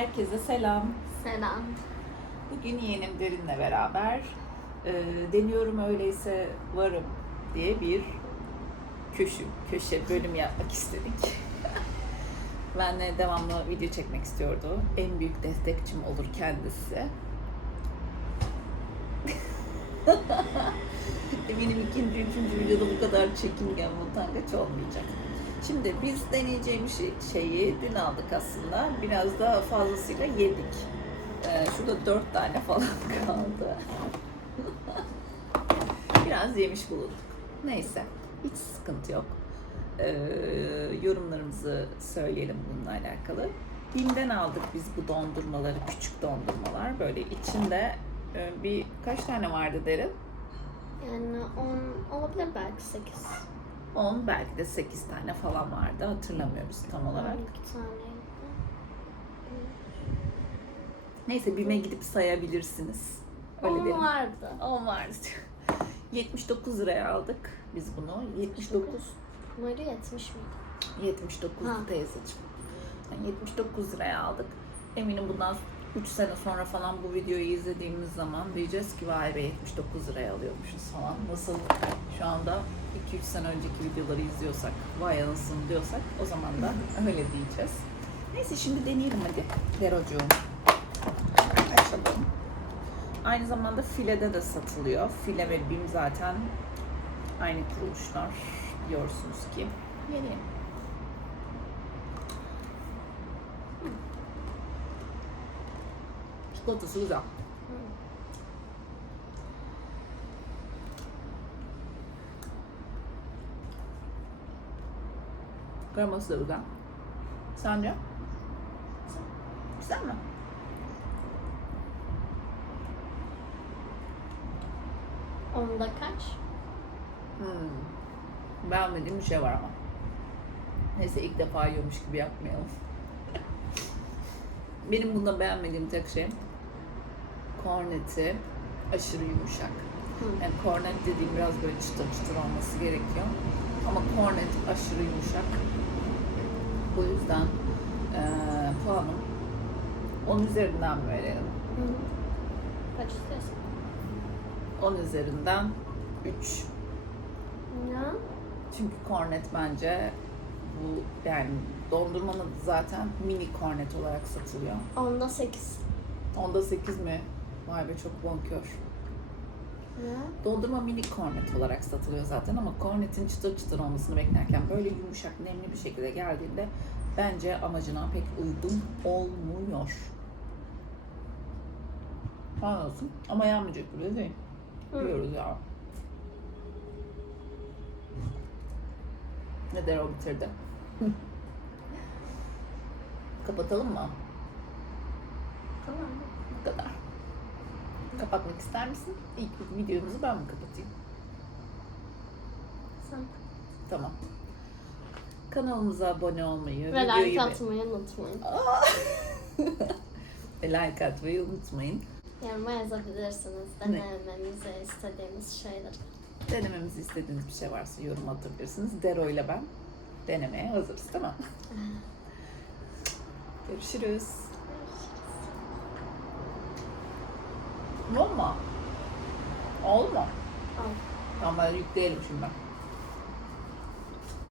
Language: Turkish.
Herkese selam. Selam. Bugün yeğenim Derin'le beraber e, deniyorum öyleyse varım diye bir köşe, köşe bölüm yapmak istedik. Benle devamlı video çekmek istiyordu. En büyük destekçim olur kendisi. Eminim ikinci, üçüncü videoda bu kadar çekingen, utangaç olmayacak. Şimdi biz deneyeceğimiz şey- şeyi dün aldık aslında. Biraz da fazlasıyla yedik. Ee, şurada dört tane falan kaldı. Biraz yemiş bulunduk. Neyse, hiç sıkıntı yok. Ee, yorumlarımızı söyleyelim bununla alakalı. Bim'den aldık biz bu dondurmaları, küçük dondurmalar. Böyle içinde e, bir kaç tane vardı derin? Yani 10 olabilir belki 8. 10 belki de 8 tane falan vardı. Hatırlamıyoruz tam olarak. 12 taneydi. Neyse BİM'e gidip sayabilirsiniz. Öyle 10 derim. vardı. 10 vardı. 79 liraya aldık biz bunu. 79 Bunları 70 miydi? 79 Ha. teyzeciğim. Yani 79 liraya aldık. Eminim bundan 3 sene sonra falan bu videoyu izlediğimiz zaman diyeceğiz ki vay be 79 liraya alıyormuşuz falan. Nasıl şu anda 2-3 sene önceki videoları izliyorsak vay anasını diyorsak o zaman da öyle diyeceğiz. Neyse şimdi deneyelim hadi. Derocuğum. Açalım. Aynı zamanda filede de satılıyor. File ve BİM zaten aynı kuruluşlar biliyorsunuz ki. Yeni. Çikolatası güzel. Kreması da güzel. Sence? Güzel mi? Onda kaç? Hmm. Beğenmediğim bir şey var ama. Neyse ilk defa yiyormuş gibi yapmayalım. Benim bunda beğenmediğim tek şey korneti aşırı yumuşak. Hı. Yani kornet dediğim biraz böyle çıtır çıtır olması gerekiyor. Ama kornet aşırı yumuşak. Bu yüzden eee puanım 10 üzerinden mi verelim? Hı. Kaç istiyorsun? 10 üzerinden 3. Ya. Çünkü kornet bence bu yani dondurmanın zaten mini kornet olarak satılıyor. Onda 8. Onda 8 mi? Vay be çok bonkör. Ya. Dondurma mini kornet olarak satılıyor zaten ama kornetin çıtır çıtır olmasını beklerken böyle yumuşak nemli bir şekilde geldiğinde bence amacına pek uygun olmuyor. Sağ olsun. Ama yanmayacak gibi de değil. Hı. Biliyoruz ya. Ne der o bitirdi. Kapatalım mı? Tamam. Bu kadar. Kapatmak ister misin? İlk videomuzu ben mi kapatayım? Sen. Tamam. Kanalımıza abone olmayı, Ve videoyu like atmayı unutmayın. ve like atmayı unutmayın. Yoruma yazabilirsiniz. Denememizi istediğimiz şeyler. Denememizi istediğiniz bir şey varsa yorum atabilirsiniz. Dero ile ben denemeye hazırız tamam? Görüşürüz. Olma. Olma. Al. Tamam ben yükleyelim şimdi.